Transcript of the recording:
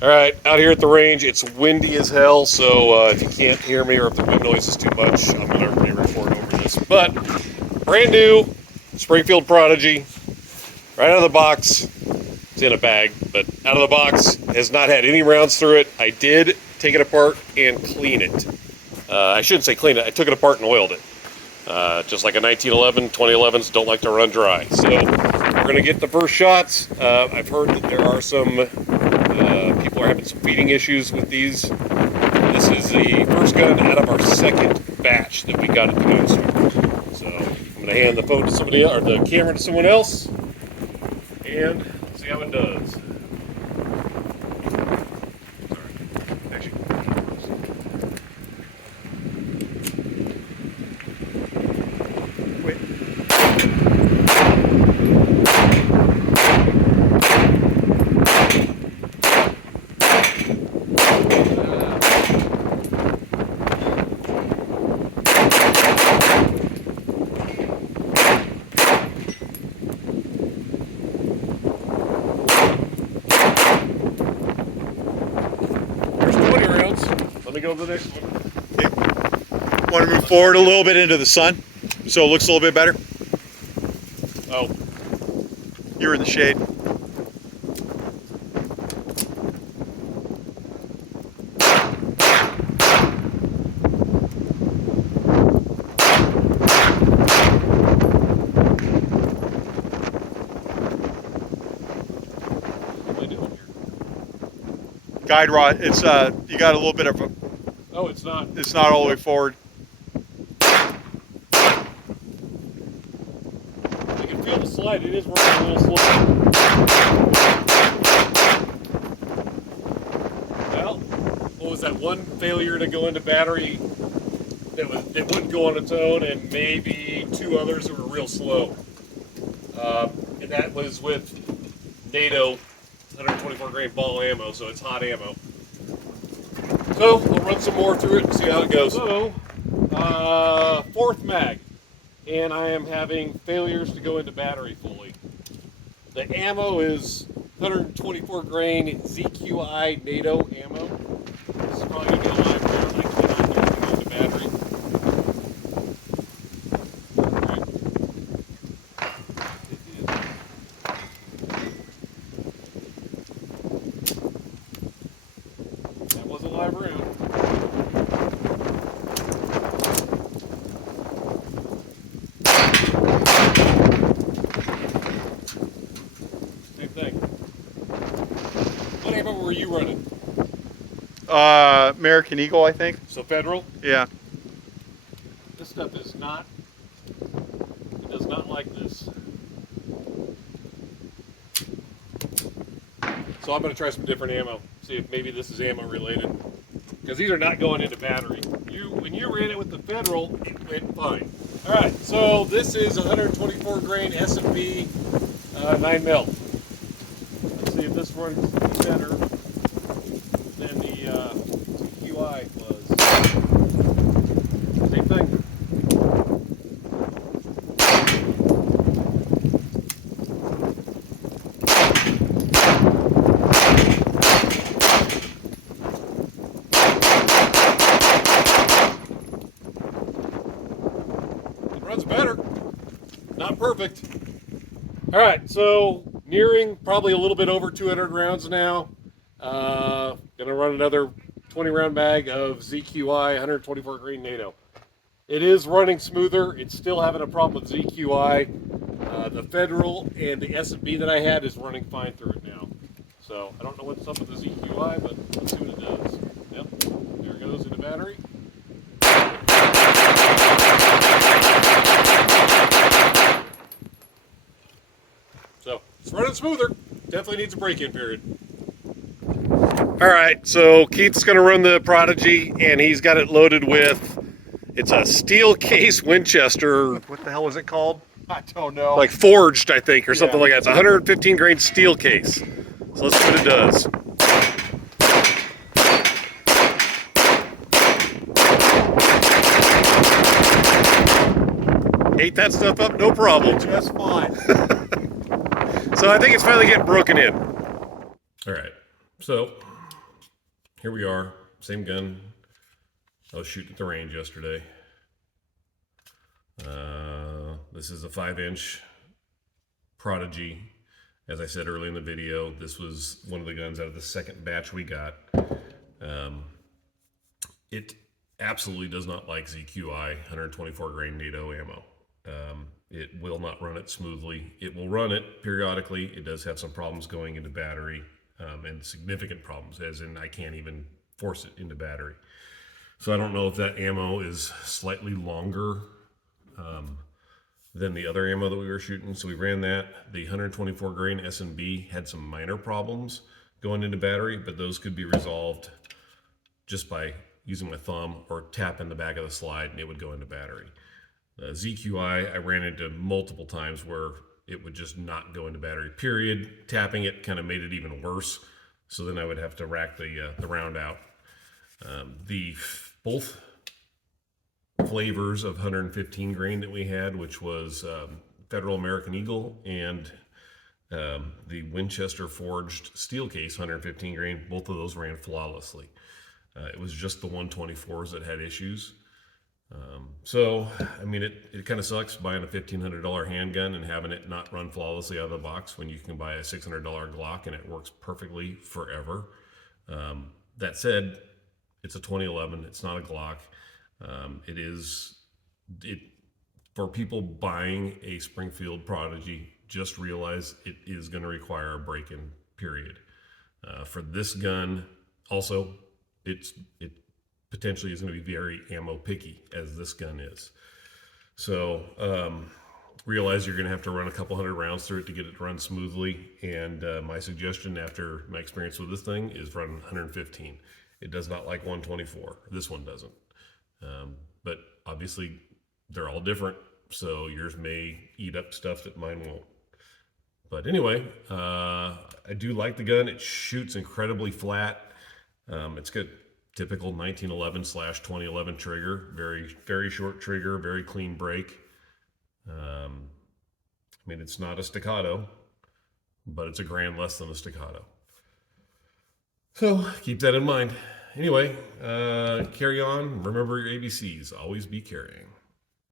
All right, out here at the range, it's windy as hell, so if you can't hear me or if the wind noise is too much, I'm going to re-record over this. But brand new Springfield Prodigy, right out of the box. It's in a bag, but out of the box, has not had any rounds through it. I did take it apart and clean it. I shouldn't say clean it, I took it apart and oiled it. Just like a 1911, 2011s don't like to run dry. So we're going to get the first shots. I've heard that there are some people are having some feeding issues with these. This is the first gun out of our second batch that we got at the gun store. So I'm going to hand the phone to somebody else, or the camera to someone else, and see how it does. Sorry. Actually. Wait. Let me go to the next one. Okay. Want to move forward a little bit into the sun so it looks a little bit better? Oh. You're in the shade. What am I doing here? Guide rod, it's you got a little bit of a, Oh, it's not. it's not all the way forward. I can feel the slide. It is working a little slow. Well, what was that one failure to go into battery that wouldn't go on its own, and maybe two others that were real slow. And that was with NATO 124 grain ball ammo, so it's hot ammo. So we'll run some more through it and see how it goes. So, fourth mag, and I am having failures to go into battery fully. The ammo is 124 grain ZQI NATO ammo. This is probably going to be a live round. I cannot get it to go into battery. That was a live round. Same thing. What ammo were you running? American Eagle, I think. So Federal? Yeah. This stuff is not, it does not like this. So I'm going to try some different ammo, see if maybe this is ammo related. Because these are not going into battery. When you ran it with the Federal, it went fine. Alright, so this is 124 grain S&B 9mm. Let's see if this runs better than the QI was. Same thing. It runs better. Not perfect. All right, so nearing probably a little bit over 200 rounds now. Gonna run another 20 round mag of ZQI 124 grain NATO. It is running smoother. It's still having a problem with ZQI. The Federal and the S&B that I had is running fine through it now. So I don't know what's up with the ZQI, but let's see what it does. Yep, there it goes in the battery. So it's running smoother. Definitely needs a break-in period. All right, so Keith's going to run the Prodigy, and he's got it loaded with, it's a steel case Winchester. What the hell is it called? I don't know. Like forged, I think, or something Yeah. like that. It's a 115 grain steel case. So let's see what it does. Ate that stuff up, no problem. Just fine. So I think it's finally getting broken in. All right, so here we are, same gun I was shooting at the range yesterday. This is a 5-inch Prodigy. As I said earlier in the video, this was one of the guns out of the second batch we got. It absolutely does not like ZQI 124 grain NATO ammo. It will not run it smoothly. It will run it periodically. It does have some problems going into battery, and significant problems, as in I can't even force it into battery. So I don't know if that ammo is slightly longer than the other ammo that we were shooting. So we ran that. The 124 grain S&B had some minor problems going into battery, but those could be resolved just by using my thumb or tapping the back of the slide, and it would go into battery. ZQI, I ran into multiple times where it would just not go into battery, period. Tapping it kind of made it even worse. So then I would have to rack the round out. Both flavors of 115 grain that we had, which was Federal American Eagle and the Winchester forged steel case 115 grain, both of those ran flawlessly. It was just the 124s that had issues. So, I mean, it kind of sucks buying a $1,500 handgun and having it not run flawlessly out of the box when you can buy a $600 Glock and it works perfectly forever. That said, it's a 2011. It's not a Glock. For people buying a Springfield Prodigy, just realize it is going to require a break-in period. For this gun, also, it potentially is going to be very ammo picky, as this gun is. So realize you're going to have to run a couple hundred rounds through it to get it to run smoothly. And my suggestion after my experience with this thing is run 115. It does not like 124. This one doesn't. But obviously they're all different, so yours may eat up stuff that mine won't. But anyway, I do like the gun. It shoots incredibly flat. It's got typical 1911/2011 trigger, very, very short trigger, very clean break. I mean, it's not a staccato, but it's a grand less than a staccato. So keep that in mind. Anyway, carry on. Remember your ABCs. Always be carrying.